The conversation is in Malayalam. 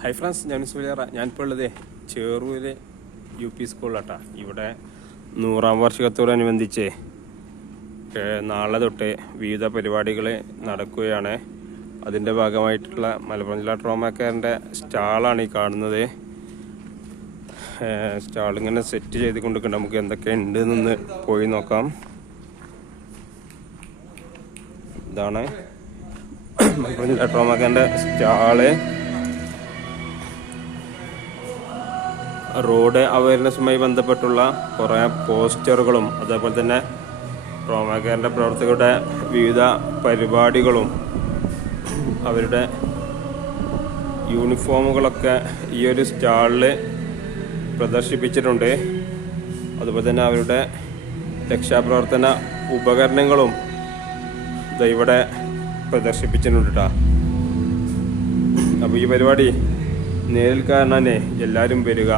ഹൈ ഫ്രണ്ട്സ്, ഞാനിപ്പോൾ ഉള്ളത് ചേറൂര് UP സ്കൂളിലാട്ടാ. ഇവിടെ 100ാം വാർഷികത്തോടനുബന്ധിച്ച് നാളെ തൊട്ട് വിവിധ പരിപാടികൾ നടക്കുകയാണ്. അതിൻ്റെ ഭാഗമായിട്ടുള്ള മലപ്പുറം ജില്ലാ ട്രോമാ കെയറിൻ്റെ സ്റ്റാളാണ് ഈ കാണുന്നത്. സ്റ്റാളിങ്ങനെ സെറ്റ് ചെയ്ത് കൊണ്ടിരിക്കുന്നുണ്ട്. നമുക്ക് എന്തൊക്കെ ഉണ്ട് എന്ന് പോയി നോക്കാം. ഇതാണ് മലപ്പുറം ജില്ലാ ട്രോമാ കെയറിൻ്റെ സ്റ്റാള്. റോഡ് അവയർനെസ്സുമായി ബന്ധപ്പെട്ടുള്ള കുറേ പോസ്റ്ററുകളും അതേപോലെ തന്നെ ട്രോമാ കെയറിൻ്റെ പ്രവർത്തകരുടെ വിവിധ പരിപാടികളും അവരുടെ യൂണിഫോമുകളൊക്കെ ഈ ഒരു സ്റ്റാളിൽ പ്രദർശിപ്പിച്ചിട്ടുണ്ട്. അതുപോലെ തന്നെ അവരുടെ രക്ഷാപ്രവർത്തന ഉപകരണങ്ങളും ഇവിടെ പ്രദർശിപ്പിച്ചിട്ടുണ്ട് കേട്ടോ. അപ്പോൾ ഈ പരിപാടി നേരിൽ കാണാനേ എല്ലാവരും വരിക.